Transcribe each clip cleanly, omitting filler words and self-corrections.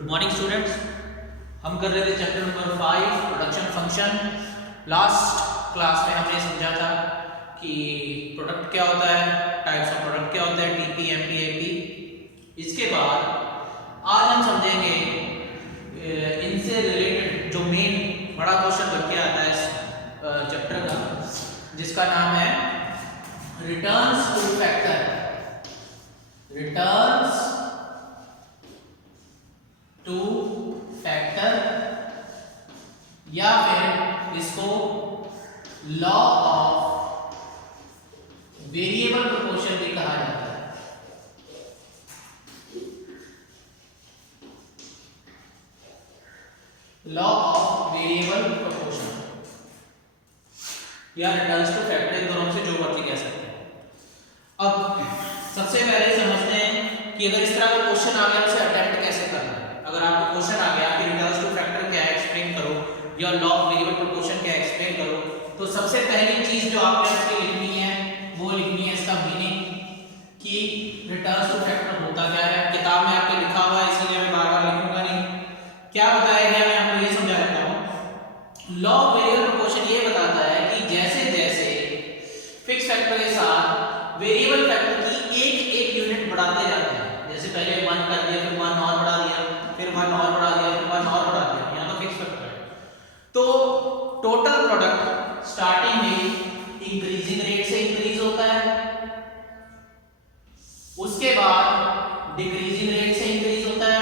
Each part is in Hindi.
Good morning students. हम कर रहे थे chapter number 5 production function. Last class में हमने समझा था कि प्रोडक्ट क्या होता है, टाइप्स ऑफ प्रोडक्ट क्या होते हैं, टीपी, एमपी, एपी। इसके बाद आज हम समझेंगे इनसे रिलेटेड जो मेन बड़ा क्वेश्चन बन के आता है इस चैप्टर का, जिसका नाम है returns two factor. Returns two factor या फिर इसको लॉ ऑफ वेरिएबल प्रोपोर्शन भी कहा जाता है। लॉ ऑफ वेरिएबल प्रोपोर्शन या रिटर्न्स टू फैक्टर, इन दोनों से जो मर्जी कह सकते हैं। अब सबसे पहले समझते हैं कि अगर इस तरह का क्वेश्चन आ गया उसे अटेम्प्ट कैसे करना है। अगर आपको क्वेश्चन आ गया कि रिटर्न्स टू फैक्टर क्या है एक्सप्लेन करो, या लॉ ऑफ वेरिएबल प्रोपोर्शन क्या है एक्सप्लेन करो, तो सबसे पहली चीज जो आपने इसकी लिखनी है वो लिखनी है इसका मीनिंग, कि रिटर्न्स टू फैक्टर होता क्या है। किताब में आपके लिखा हुआ है, इसलिए मैं बार-बार लिखूंगा नहीं। क्या बताया गया मैं आपको ये समझा देता हूं। लॉ ऑफ वेरिएबल प्रोपोर्शन ये बताता है कि जैसे जैसे फिक्स फैक्टर के साथ वेरिएबल फैक्टर की एक यूनिट बढ़ाते जाते हैं, जैसे पहले 1 कर दिया, फिर 1 और बढ़ा दिया, फिर 1 और बढ़ा दिया, फिर 1 और बढ़ा दिया, यहाँ तो फिक्स फैक्टर है। तो टोटल प्रोडक्ट स्टार्टिंग में इंक्रीजिंग रेट से इंक्रीज होता है, उसके बाद डिक्रीजिंग रेट से इंक्रीज होता है,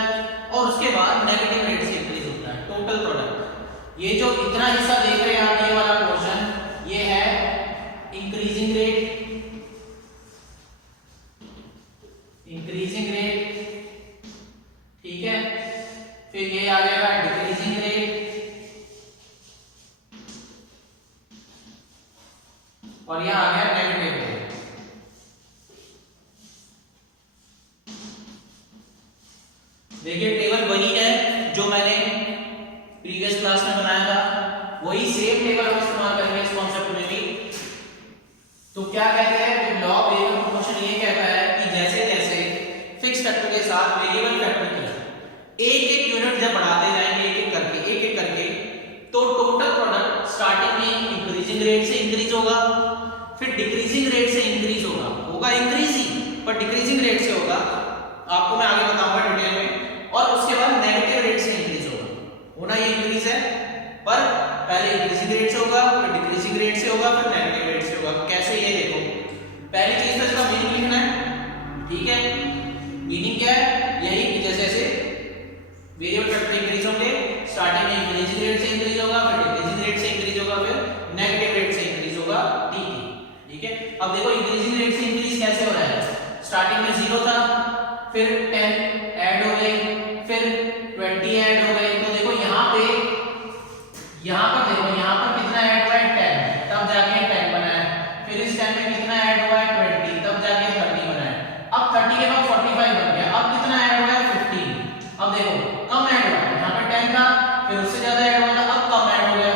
और उसके बाद नेगेटिव रेट से इंक्रीज होता है टोटल प्रोडक्ट। ये जो इतना हिस्सा देख रहे हैं आप, ये वाला पोर्शन, ये है इंक्रीजिंग रेट, इंक्रीजिंग रेट, ठीक है। फिर ये आ जाएगा डिक्रीजिंग रेट, और यहां आ गया नेगेटिव रेट। देखिए टेबल वही है जो मैंने प्रीवियस क्लास में बनाया था, वही सेम टेबल हम इस्तेमाल करेंगे इस कॉन्सेप्ट में भी। तो क्या कहते हैं, लॉ ऑफ वेरिएबल प्रोपोर्शन ये कहता है कि जैसे जैसे फिक्स फैक्टर के साथ वेरिएबल फैक्टर की एक यूनिट जब बढ़ाते जाएंगे एक एक करके, तो टोटल प्रोडक्ट स्टार्टिंग में इंक्रीजिंग रेट से इंक्रीज होगा, फिर डिक्रीजिंग रेट से इंक्रीज होगा इंक्रीज ही, पर डिक्रीजिंग रेट से होगा, आपको मैं आगे बताऊंगा डिटेल में, और उसके बाद नेगेटिव रेट से इंक्रीज होना ये इंक्रीज है, पर पहले इंक्रीजिंग रेट से होगा, फिर डिक्रीजिंग रेट से होगा, फिर नेगेटिव रेट से होगा। कैसे, ये देखो। पहली चीज तो इसका मीनिंग लिखना है, ठीक है। मीनिंग क्या है, यही कि जैसे जैसे वेरिएबल फैक्टर इंक्रीज होंगे, स्टार्टिंग में इंक्रीजिंग रेट से इंक्रीज होगा, फिर डिक्रीजिंग रेट से इंक्रीज होगा, फिर नेगेटिव रेट से इंक्रीज होगा, ठीक है। अब देखो इंक्रीजिंग रेट से इंक्रीज कैसे हो रहा है, स्टार्टिंग में 0 था, फिर 10 ऐड हो गए, फिर 20 ऐड हो गए, तो देखो यहाँ पर देखो यहाँ पर कितना ऐड हुआ है, 10, तब जाके 10 बना है, फिर इस 10 में कितना ऐड हुआ है, 20, तब जाके 30 बना है। अब 30 के बाद 45 बन गया, अब कितना ऐड हुआ है, 15। अब देखो कम ऐड हुआ है, यहाँ पे 10 था, फिर उससे ज्यादा ऐड हुआ था, अब कम ऐड हो गया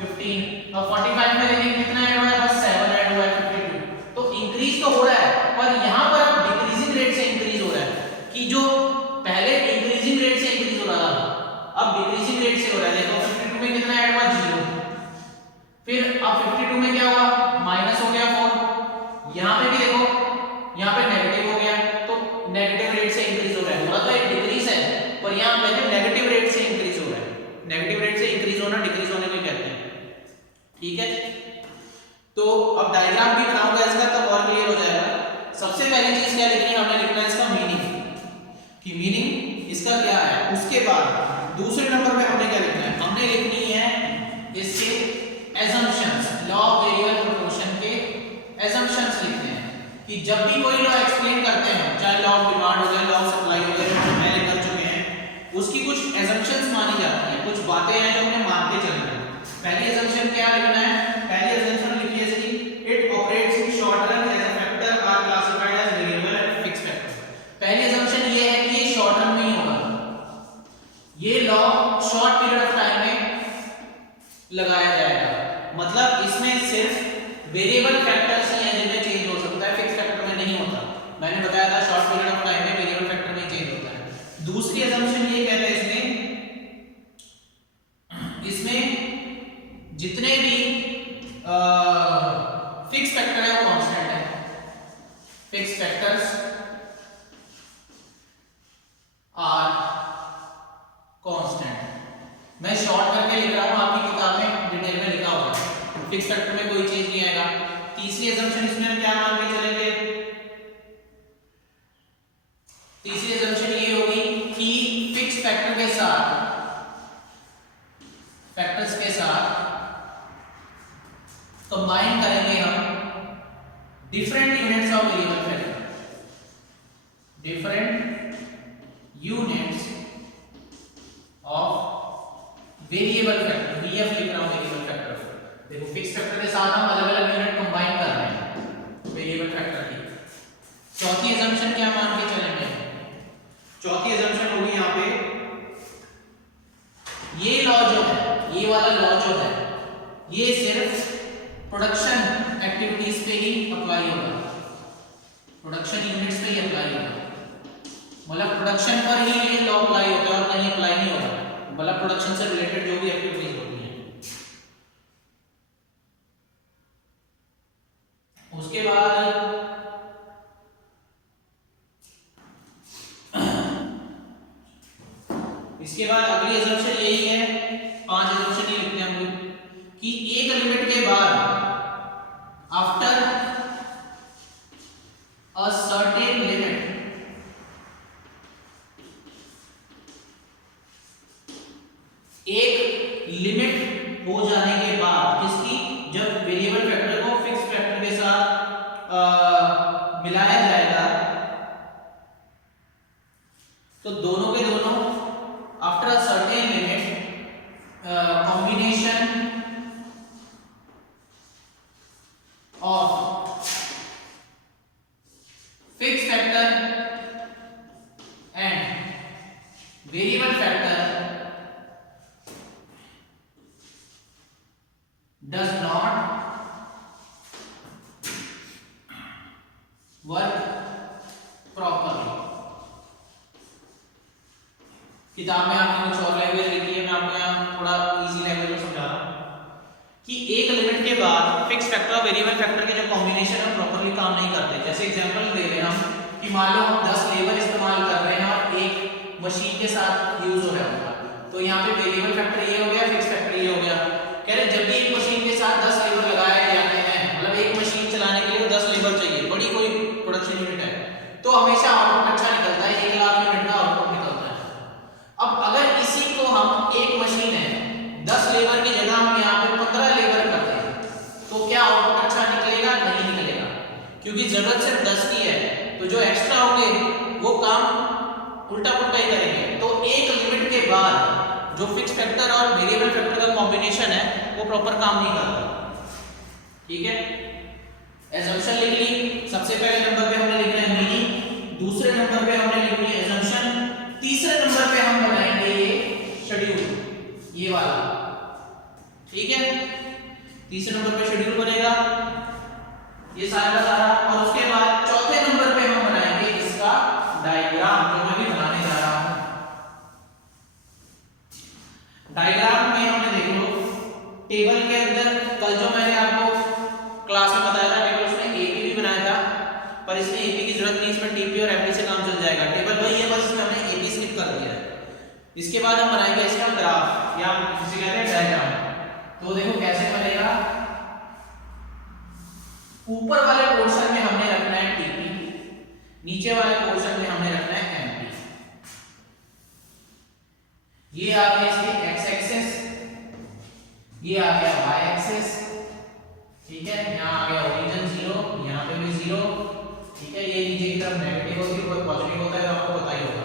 15। अब 45 में देखिए कितना ऐड हुआ है, बस 7 ऐड हुआ है, 52। तो इंक्रीज तो हो रहा है, पर यहाँ पर अब डिक्रीजिंग रेट से इंक्रीज हो रहा है, कि जो पहले इंक्रीजिंग रेट से इंक्रीज हो रहा था अब डिक्रीजिंग रेट से हो रहा है। देखो 52 में कितना ऐड हुआ, 0, फिर अब 52 में क्या हुआ, माइनस हो गया 4, यहाँ पे भी देखो यहाँ पे नेगेटिव हो गया, तो नेगेटिव रेट से इंक्रीज हो रहा है। बोला तो एक डिक्रीज है, पर यहाँ कहते हैं नेगेटिव रेट से इंक्रीज हो रहा है। नेगेटिव रेट से इंक्रीज होना डिक्रीज होने को कहते हैं, ठीक है। तो अब डायग्राम भी बनाऊंगा इसका, तो और क्लियर हो जाएगा। सबसे पहली चीज क्या लिखनी है, हमने लिखना है इसका मीनिंग, कि मीनिंग इसका क्या है। उसके बाद दूसरे नंबर पे हमने क्या लिखना है, हमने लिखनी है इसके assumptions, law of variable proportion के assumptions लिखते हैं, कि जब भी कोई लॉ एक्सप्लेन करते हैं, चाहे लॉ ऑफ डिमांड हो गया, लॉ ऑफ सप्लाई हो गया, जो पहले कर चुके हैं, उसकी कुछ assumptions मानी जाती हैं, कुछ बातें हैं जो हमें मानते चलना है। पहली assumption क्या लिखना है, पहली assumption लिखिए इसकी, it operates in short run as a factor are classified as variable and fixed factor। पहली assumption ये है कि ये शॉर्ट रन में ही होगा, ये law short period of time में लगाया जाएगा, मतलब इसमें सिर्फ वेरिएबल फैक्टर्स ही हैं जिनमें चेंज हो सकता है, फिक्स फैक्टर में नहीं होता। Factors are constant. मैं शॉर्ट करके लिख रहा हूं, आपकी किताब में डिटेल में लिखा होगा। फिक्स फैक्टर में कोई चेंज नहीं आएगा। तीसरी assumption इसमें हम क्या मान के चलेंगे? तीसरी assumption ये होगी कि फिक्स फैक्टर के साथ, फैक्टर्स के साथ कंबाइन करेंगे हम different units of variable factor, different units of variable factor. VF लिख रहा हूं, वेरिएबल फैक्टर। देखो फिक्स फैक्टर के साथ हम अलग अलग यूनिट कंबाइन कर रहे हैं वेरिएबल फैक्टर की। चौथी assumption क्या मान के चलेंगे? चौथी assumption होगी यहाँ पे, ये लॉ जो है, ये वाला लॉ जो है, ये सिर्फ प्रोडक्शन एक्टिविटीज पे ही अप्लाई होगा, प्रोडक्शन यूनिट्स पे ही अप्लाई होगा। मतलब प्रोडक्शन पर ही ये लॉ अप्लाई होता है और कहीं अप्लाई नहीं होगा। मतलब प्रोडक्शन से रिलेटेड जो भी एक्टिविटीज होती हैं। उसके बाद इसके बाद अगली assumption यही है, 5 assumption ही लिखते हैं हम लोग, कि एक लिमिट के बाद आफ्टर अ सर्टेन लिमिट, एक लिमिट हो जाने के बाद किसकी, जब वेरिएबल फैक्टर को फिक्स फैक्टर के साथ मिलाया जाएगा, तो दोनों के दोनों after a certain limit combination of fix factor and variable factor does not work properly। किताब में आपने कुछ और लैंग्वेज लिखी है, मैं आपको यहाँ थोड़ा इजी लैंग्वेज में समझा रहा हूँ कि एक लिमिट के बाद फिक्स फैक्टर और वेरिएबल फैक्टर के जो कॉम्बिनेशन है प्रॉपर्ली काम नहीं करते। जैसे एग्जांपल दे रहे हैं हम कि मान लो हम 10 लेबर इस्तेमाल कर रहे हैं और एक मशीन के साथ यूज हो रहा है, तो यहाँ पे वेरिएबल फैक्टर ये हो गया, फिक्स फैक्टर ये हो गया। कह रहे जब भी एक मशीन के साथ 10 लेबर लगाए जाते हैं, मतलब एक मशीन चलाने के लिए 10 लेबर चाहिए, बड़ी कोई प्रोडक्शन यूनिट है, तो हमेशा आउटपुट अच्छा निकलता है, 1 लाख यूनिट का आउटपुट निकलता है। अब अगर इसी को हम, एक मशीन है 10 लेबर की जगह हम यहाँ पे 15 लेबर करते हैं, तो क्या आउटपुट अच्छा निकलेगा? नहीं निकलेगा, क्योंकि जरूरत सिर्फ 10 की है, तो जो एक्स्ट्रा होंगे वो काम उल्टा पुल्टा ही करेंगे। तो एक लिमिट के बाद जो फिक्स फैक्टर और वेरिएबल फैक्टर का कॉम्बिनेशन है वो प्रॉपर काम नहीं करता। ठीक है, assumption लिख ली। सबसे पहले नंबर पे हमने लिखना है मीनिंग, दूसरे नंबर पे हमने लिखनी है assumption, तीसरे नंबर पे हम बनाएंगे ये शेड्यूल, ये वाला। ठीक है, तीसरे नंबर पे शेड्यूल बनेगा ये सारा का सारा, और उसके बाद चौथे नंबर पे हम बनाएंगे इसका डायग्राम, जो मैं भी बनाने जा रहा हूं। डायग्राम में हमने देख लो टेबल के अंदर, कल जो मैंने आपको क्लास में बताया था टेबल, उसमें एपी भी बनाया था, पर इसमें एपी की जरूरत नहीं, इसमें टीपी और एमपी से काम चल जाएगा। टेबल वही है, बस इसमें हमने एपी स्किप कर दिया है। इसके बाद हम बनाएंगे इसका ग्राफ, या जिसे कहते हैं डायग्राम। तो देखो कैसे बनेगा, ऊपर वाले पोर्शन में हमने रखना है टीपी, नीचे वाले पोर्शन में हमने रखना है एमपी। ये आ गया इसके एक्स एक्सिस, ये आ गया वाई एक्सिस। ठीक है, यहाँ आ गया ओरिजिन 0, यहाँ पे भी 0। ठीक है, ये नीचे की तरफ नेगेटिव होती है, कोई पॉजिटिव होता है तो आपको पता ही होगा।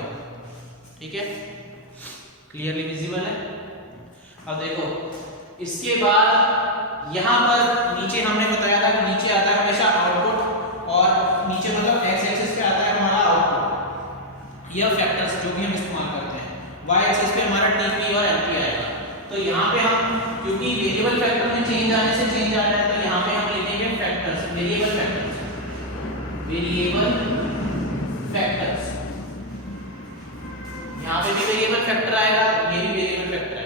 ठीक है, क्लियरली विजिबल है। अब देखो इसके बाद यहाँ पर नीचे हमने बताया था कि नीचे आता है हमेशा आउटपुट, और नीचे मतलब एक्स एक्सिस पे आता है हमारा आउटपुट, यह फैक्टर्स जो भी हम इस्तेमाल करते हैं। वाई एक्सिस पे हमारा टीपी और एमपी आएगा। तो यहाँ पे हम, क्योंकि वेरिएबल फैक्टर में चेंज आने से चेंज आ रहा है, तो यहाँ पे हम लिखेंगे factors, variable factors, variable factors. यहाँ पे भी वेरिएबल फैक्टर आएगा, ये भी वेरिएबल फैक्टर है।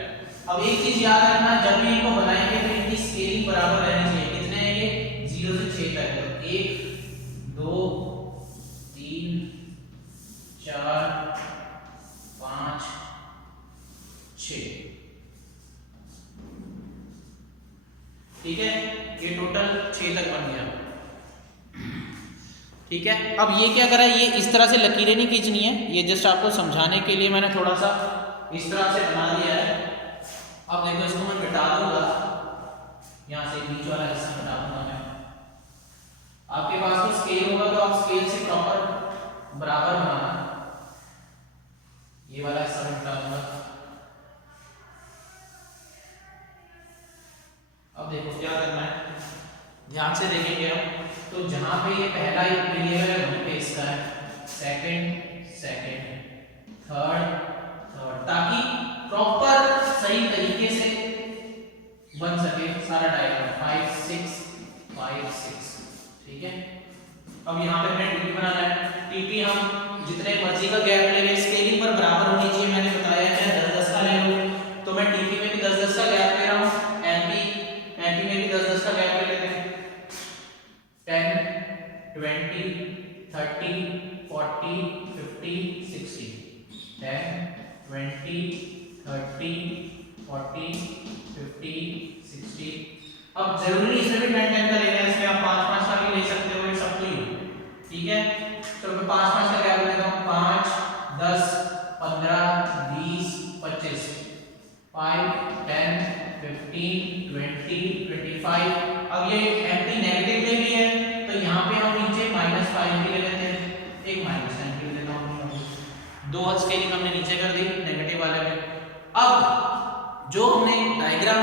अब एक चीज याद रखना, जब भी इनको बनाएंगे तो इनकी स्केलिंग बराबर रहनी चाहिए। कितने हैं ये? 0 से 6 तक। 1 2 ठीक है। अब ये क्या करा, ये इस तरह से लकीरें नहीं खींचनी है, ये जस्ट आपको समझाने के लिए मैंने थोड़ा सा इस तरह से बना दिया है। अब देखो इसको मैं मिटा दूंगा, यहाँ से बीच वाला हिस्सा मिटा दूंगा मैं। आपके पास तो स्केल होगा तो आप स्केल से प्रॉपर बराबर बनाना, ये वाला हिस्सा मिटा दूंगा। अब देखो क्या करना है, ध्यान से देखेंगे हम, तो जहां पे ये पहला वेरिएबल है वहीं पे इसका है, सेकंड, थर्ड, ताकि प्रॉपर सही तरीके से बन सके सारा डायग्राम। 5 6, ठीक है। अब यहाँ पे हमें टीपी बनाना है। टीपी हम जितने मर्जी का गैप ले लें, स्केलिंग पर बराबर होनी चाहिए। मैंने बताया है 10-10 का ले लूं, तो मैं टीपी में भी 10-10 का गैप ले रहा हूँ, एमपी में भी 10-10 का गैप ले लेते हैं। 10 20 30 40 50 60, 10 20 30 40 50 60। अब जरूरी इसमें भी 10 का लेना है, इसमें आप 5-5 का भी ले सकते हो, ये सब तो ठीक है। तो मैं 5-5 का गैप लेता हूँ, 5 10 15 20 25, 5 10 15 20 25। अब ये एंटी नेगेटिव में भी है, तो यहाँ पे हम नीचे -5 भी ले लेते हैं, एक -9 भी ले लेता हूँ। दो स्केलिंग हमने नीचे कर दी नेगेटिव वाले में। अब जो हमने डायग्राम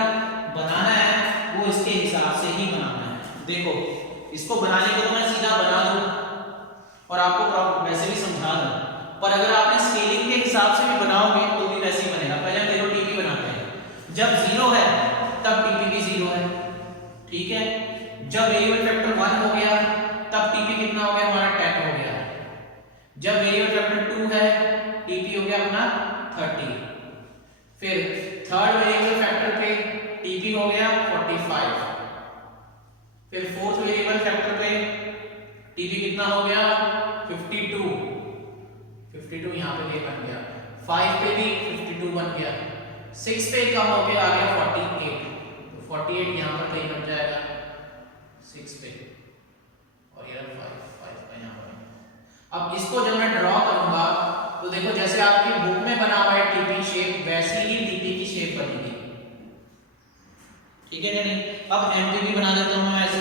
बनाना है वो इसके हिसाब से ही बनाना है। देखो इसको बनाने के तो मैं सीधा बना दूं और आपको वैसे भी समझा दूं, पर अगर आपने स्केलिंग के हिसाब से भी बनाओगे तो भी वैसे ही बनेगा। पहले हम देखो टीपी बनाते हैं, जब 0 है तब टीपी भी 0 है, ठीक है। जब वेरिएबल फैक्टर 1 हो गया तब टीपी कितना हो गया हमारा, 10 हो गया। जब वेरिएबल फैक्टर 2 है टीपी हो गया अपना 30। फिर थर्ड वेरिएबल फैक्टर पे टीपी हो गया 45। फिर फोर्थ वेरिएबल फैक्टर पे टीपी कितना हो गया 52, यहाँ पे ये बन गया। 5 पे भी 52 बन गया। 6 पे कम हो गया, आ गया 48, तो 48 यहाँ पर कहीं बन जाएगा 6 पे, और ये 5 पे यहाँ पर। अब इसको जब मैं ड्रॉ करूंगा तो देखो जैसे आपकी बुक में बना हुआ है टीपी शेप, वैसी ही टीपी की शेप बनेगी, ठीक है या नहीं। अब एमपी भी बना देता हूं मैं ऐसे,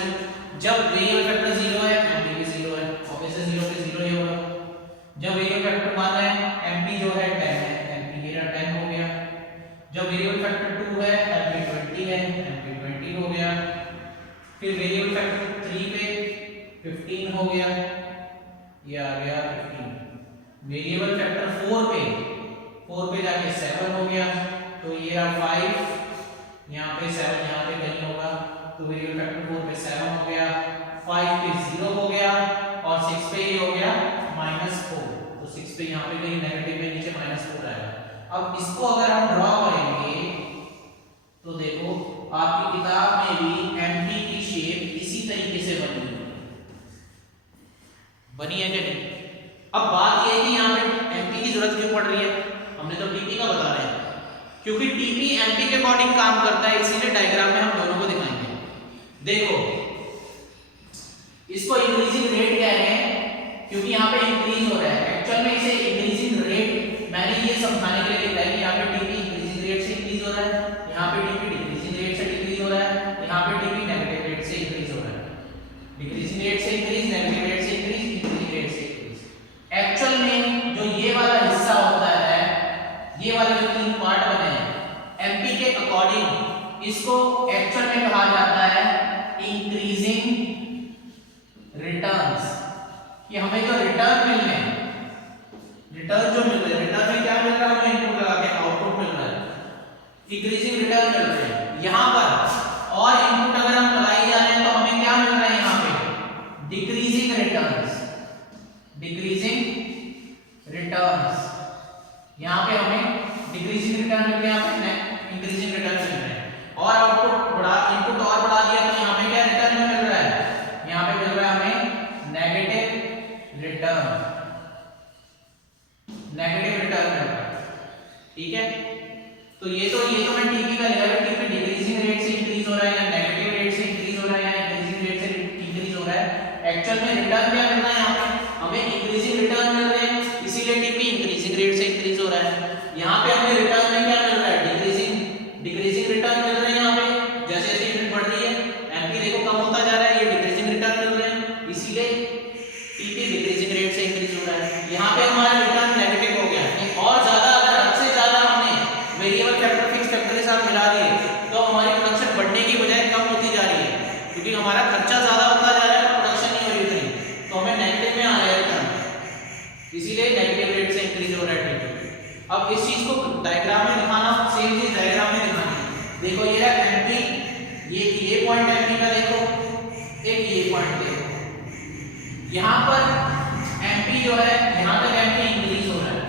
जब वेरिएबल फैक्टर 0 है एमपी भी 0 है, ऑब्वियसली 0 पे 0 ही होगा। जब वेरिएबल फैक्टर 1 है एमपी जो है 10 है, एमपी मेरा 10 हो गया। जब वेरिएबल फैक्टर 2 है एमपी 20 है, एमपी 20 हो गया। फिर वेरिएबल फैक्टर 3 पे 15 हो गया, ये आ गया 15। वेरिएबल फैक्टर 4 पे जाके 7 हो गया, तो ये रहा 5, यहाँ पे 7 यहाँ पे कहीं होगा, तो वेरिएबल फैक्टर 4 पे 7 हो गया, 5 पे 0 हो गया, और 6 पे ये हो गया -4, तो 6 पे यहाँ पे कहीं नेगेटिव में नीचे -4 आएगा। अब इसको अगर हम ड्रॉ करेंगे तो देखो आपकी किताब में भी एमपी की शेप इसी तरीके से बनी है क्या नहीं। अब बात ये है कि यहाँ पे एमपी की जरूरत क्यों पड़ रही है, हमने तो टीपी का बता रहे हैं, क्योंकि टीपी एमपी के अकॉर्डिंग काम करता है, इसीलिए डायग्राम में हम दोनों को दिखाएंगे। देखो इसको इंक्रीजिंग रेट कह रहे हैं क्योंकि यहाँ पे इंक्रीज हो रहा है। एक्चुअल में इसे इंक्रीजिंग रेट मैंने ये समझाने के लिए लिखा है कि यहाँ पे टीपी इंक्रीजिंग रेट से इंक्रीज हो रहा है, यहाँ पे टीपी डिक्रीजिंग रेट से डिक्रीज हो रहा है, यहाँ पे टीपी नेगेटिव रेट से इंक्रीज हो रहा है। डिक्रीजिंग रेट से इंक्रीज, नेगेटिव रेट से इंक्रीज, इंक्रीजिंग रेट से इंक्रीज। एक्चुअल में जो ये वाला हिस्सा होता है, ये वाले जो 3 पार्ट बने हैं एमपी के अकॉर्डिंग, इसको एक्चुअल में कहा जाता है इंक्रीजिंग रिटर्न्स। कि हमें जो रिटर्न मिल रहे हैं, रिटर्न जो मिल रहे हैं, रिटर्न में क्या मिल रहा है, हमें इनपुट लगा के आउटपुट मिल रहा है, इंक्रीजिंग रिटर्न मिल रहे हैं यहाँ पर। और इनपुट अगर हम लगाई जा रहे हैं तो हमें क्या मिल रहा है यहाँ पे, डिक्रीजिंग रिटर्न्स, डिक्रीजिंग रिटर्न्स। यहाँ पे हमें डिक्रीजिंग रिटर्न मिल रहा है, यहाँ पे इंक्रीजिंग रिटर्न मिल रहे हैं। और आउटपुट बढ़ा, इनपुट और बढ़ा दिया तो यहाँ पे क्या रिटर्न में मिल रहा है, यहाँ पे मिल रहा है हमें नेगेटिव रिटर्न, नेगेटिव रिटर्न मिल रहा है, ठीक है। तो ये तो मैं टीपी का लिखा है, टीपी डिक्रीजिंग रेट से इंक्रीज हो रहा है या नेगेटिव रेट से इंक्रीज हो रहा है या इंक्रीजिंग रेट से इंक्रीज हो रहा है। एक्चुअल में रिटर्न क्या मिल रहा है यहाँ पे, रेट से इंक्रीज हो रहा है। यहाँ पे हमें रिटर्न में क्या मिल रहा है, डिक्रीजिंग रिटर्न मिल रहे हैं। यहाँ पे जैसे जैसे यूनिट बढ़ रही है एमपी देखो कम होता जा रहा है, ये डिक्रीजिंग रिटर्न मिल रहे हैं, इसीलिए टीपी डिक्रीजिंग रेट से इंक्रीज हो रहा है। यहाँ पे हमारा रिटर्न नेगेटिव हो गया और ज्यादा अगर हद से ज्यादा हमने वेरिएबल फैक्टर फिक्स फैक्टर के साथ मिला दिए तो हमारी प्रोडक्शन बढ़ने की बजाय कम होती जा रही है, क्योंकि हमारा खर्चा ज्यादा होता जा रहा है और प्रोडक्शन नहीं हो रही उतनी, तो हमें नेगेटिव में आ रहा है रिटर्न, इसीलिए नेगेटिव रेट से इंक्रीज हो रहा है। अब इस चीज को डायग्राम में दिखाना, सेम चीज डायग्राम में दिखानी है। देखो ये है एमपी, ये पॉइंट एमपी का देखो, एक ये पॉइंट देखो, यहाँ पर एमपी जो है यहाँ तक एमपी इंक्रीज हो रहा है,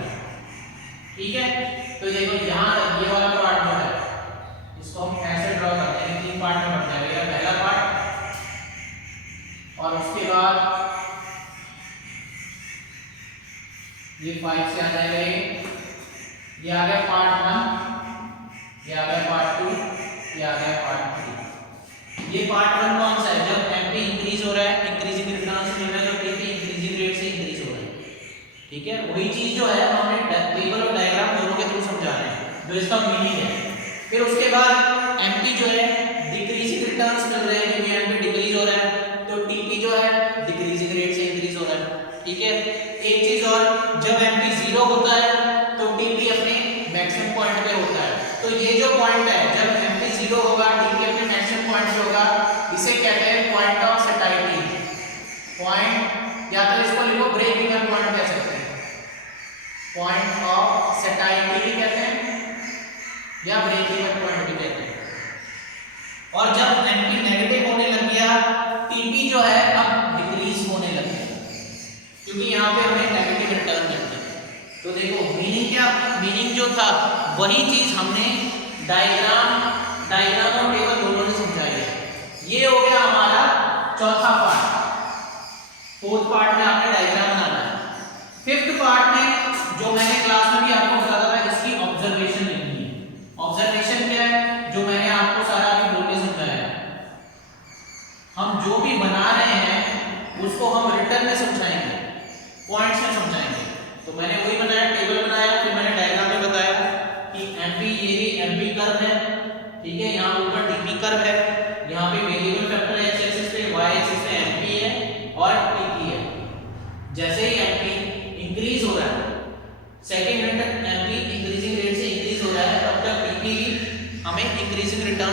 ठीक है। तो देखो यहाँ तक ये वाला पार्ट जो है इसको हम ऐसे ड्रॉ करते हैं, 3 पार्ट में बट जाएगा, पहला पार्ट और उसके बाद ये 5 से आ जाएगा, ये आ गया पार्ट 1, ये आ गया पार्ट 2, ये आ गया पार्ट 3। ये पार्ट 1 कौन सा है, जब एमपी इंक्रीज हो रहा है, इंक्रीजिंग रिटर्न से मिल रहा है, जब टीपी इंक्रीजिंग रेट से इंक्रीज हो रहा है, ठीक है। वही चीज जो है हमने टेबल और डायग्राम दोनों के थ्रू समझा रहे हैं, जो इसका मीनिंग है। फिर उसके बाद एमपी जो है डिक्रीजिंग रिटर्न्स मिल रहे हैं, क्योंकि एमपी डिक्रीज हो रहा है, तो टीपी जो है डिक्रीजिंग रेट से इंक्रीज हो रहा है, ठीक है। एक चीज और, जब एमपी 0 होता है तो टीपी अपने मैक्सिमम पॉइंट पे होता है। तो ये जो पॉइंट है जब एमपी 0 होगा, टीपी अपने मैक्सिमम पॉइंट पे होगा, इसे कहते हैं पॉइंट ऑफ सेटाइटी। पॉइंट या तो इसको लिखो ब्रेक इवन पॉइंट कह सकते हैं, पॉइंट ऑफ सेटाइटी भी कहते हैं या ब्रेक इवन पॉइंट भी कहते हैं। और जब एमपी नेगेटिव होने लग गया, टीपी जो है अब डिक्रीज होने लग गया, क्योंकि यहाँ पे हमें नेगेटिव रिटर्न मिलता है। तो देखो मीनिंग क्या, मीनिंग जो था वही चीज हमने डायग्राम और टेबल दोनों ने समझाई है। ये हो गया हमारा चौथा पार्ट। 4th पार्ट में आपने डायग्राम बनाना है। 5th पार्ट में जो मैंने क्लास में भी आपको बताया था, इसकी ऑब्जर्वेशन लिखनी है। ऑब्जर्वेशन क्या है, जो मैंने आपको सारा अभी बोल के समझाया है। हम जो भी बना रहे हैं उसको हम रिटर्न में समझाएंगे, पॉइंट्स में समझाएंगे। तो मैंने वही बनाया, टेबल बनाया, फिर मैंने डायग्राम में बताया कि एमपी, ये एमपी कर्व है, ठीक है। यहाँ ऊपर टीपी कर्व है, यहाँ पे वेरिएबल फैक्टर एक्स एक्सिस पे, वाई एक्सिस पे एमपी है और टीपी है। जैसे ही एमपी इंक्रीज हो रहा है, second unit MP increasing rate से इंक्रीज हो रहा है, तब तक टीपी भी हमें इंक्रीजिंग रिटर्न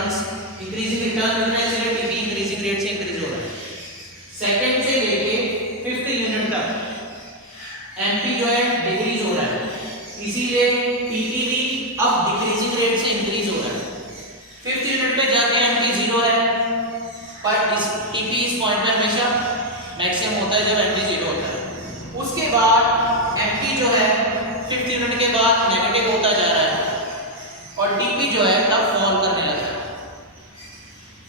मिल रहा है, इसलिए टीपी इंक्रीजिंग रेट से इंक्रीज हो रहा है। सेकंड से लेके 5th यूनिट तक एमपी जो है डिक्रीज हो रहा है, इसीलिए टीपी भी अब डिक्रीजिंग रेट से इंक्रीज हो रहा है। 5th यूनिट पे जाके एमपी 0 है, पर इस टीपी इस पॉइंट पे हमेशा मैक्सिमम होता है जब एमपी 0 होता है। उसके बाद एमपी जो है 5th यूनिट के बाद नेगेटिव होता जा रहा है और टीपी जो है तब फॉल करने लगा है,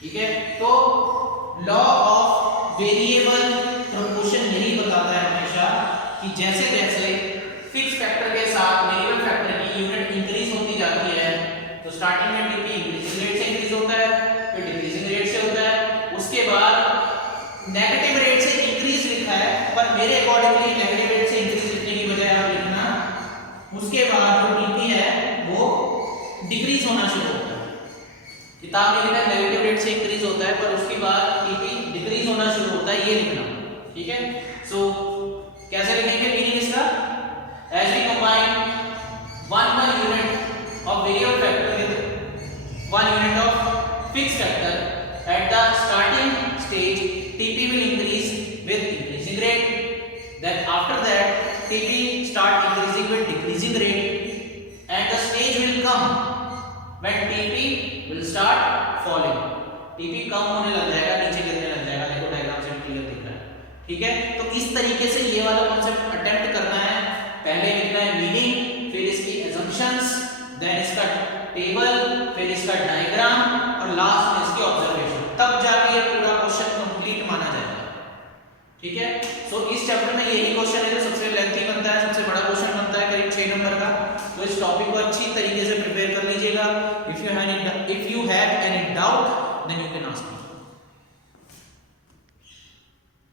ठीक है। तो लॉ ऑफ वेरिएबल प्रोपोर्शन यही बताता है हमेशा कि जैसे जैसे फिक्स फैक्टर के साथ वेरिएबल फैक्टर की यूनिट इंक्रीज होती जाती है, तो स्टार्टिंग में टीपी इंक्रीजिंग रेट से इंक्रीज होता है, फिर डिक्रीजिंग रेट से होता है, उसके बाद नेगेटिव रेट से इंक्रीज लिखा है, पर मेरे अकॉर्डिंगली नेगेटिव रेट से इंक्रीज लिखने की बजाय आप लिखना उसके बाद जो टीपी है वो डिक्रीज होना शुरू होता है। किताब में लिखा है नेगेटिव रेट से इंक्रीज होता है, पर उसके बाद टीपी डिक्रीज होना शुरू होता है, ये लिखना, ठीक है। सो कैसे लिखेंगे मीनिंग इसका, as we combine 1 unit of variable factor with 1 unit of fix factor at the starting stage, TP will increase with increasing rate, then after that TP start increasing with decreasing rate and the stage will come when TP will start falling. TP कम होने लग जाएगा, नीचे गिरने लग जाएगा, देखो डायग्राम से क्लियर दिख रहा है, ठीक है। तो इस तरीके से ये वाला कॉन्सेप्ट अटेम्प्ट करना है। पहले लिखना है मीनिंग, फिर इसकी assumptions, देन इसका टेबल, फिर इसका डायग्राम और लास्ट में इसकी ऑब्जर्वेशन, तब जाके ये पूरा क्वेश्चन कंप्लीट माना जाएगा, ठीक है। सो इस चैप्टर में यही क्वेश्चन है जो सबसे लेंथी बनता है, सबसे बड़ा क्वेश्चन बनता है, करीब 6 नंबर का। तो इस टॉपिक को अच्छी तरीके से प्रिपेयर कर लीजिएगा।